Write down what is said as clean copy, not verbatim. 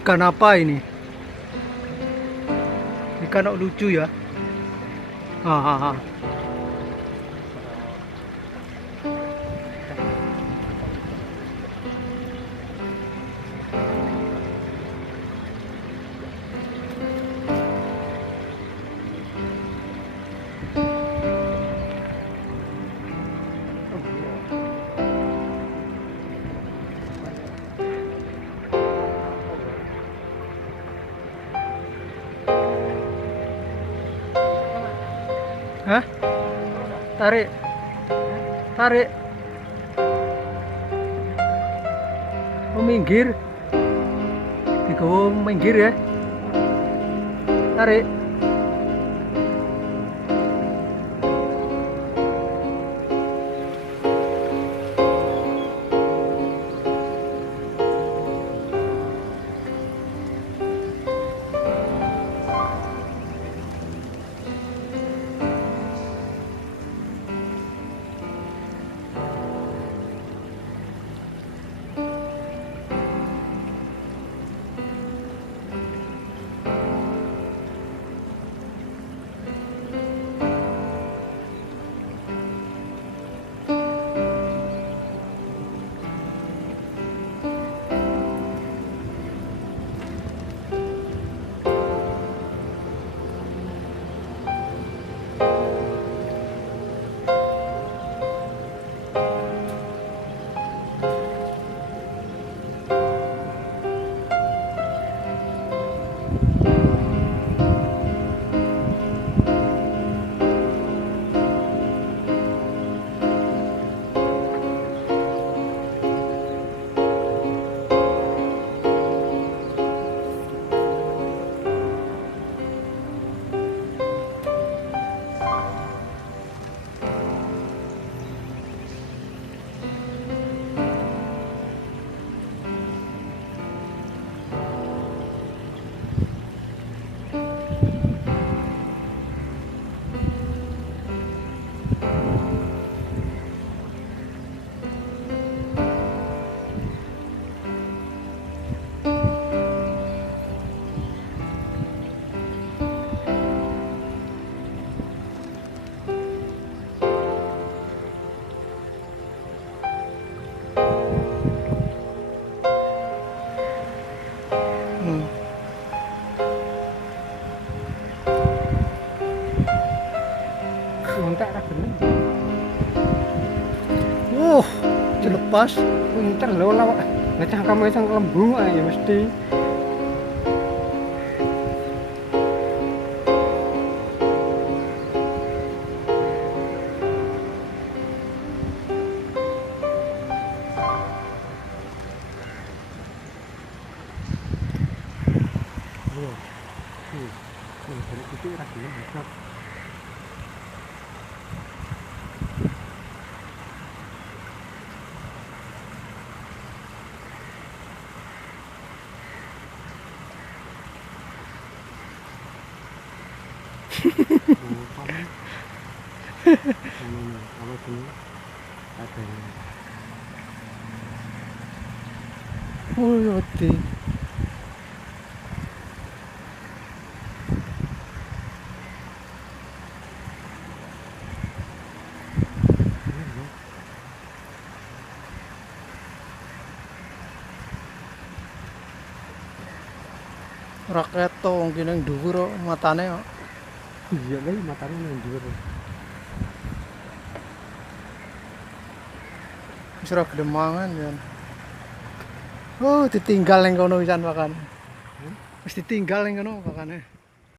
Ikan apa ini? Ikan kok lucu ya. Ah. Hah? Tarik. Tarik. Oh, minggir. Digowo minggir ya. Tarik. Entek ra gelem. Dilepas. Pinter lho lawak. Nek cangkeme sing lembu ae ya mesti. Itu ra gelem besok. Kalau sini ada Oh, yoti. Rakyat to wong kene dhuwur kok matane kok. iya kan matanya nang dhuwur. Wis ora gelem mangan ya. Oh, ditinggal ning kono wisan makan. Wis ditinggal ning kono makane.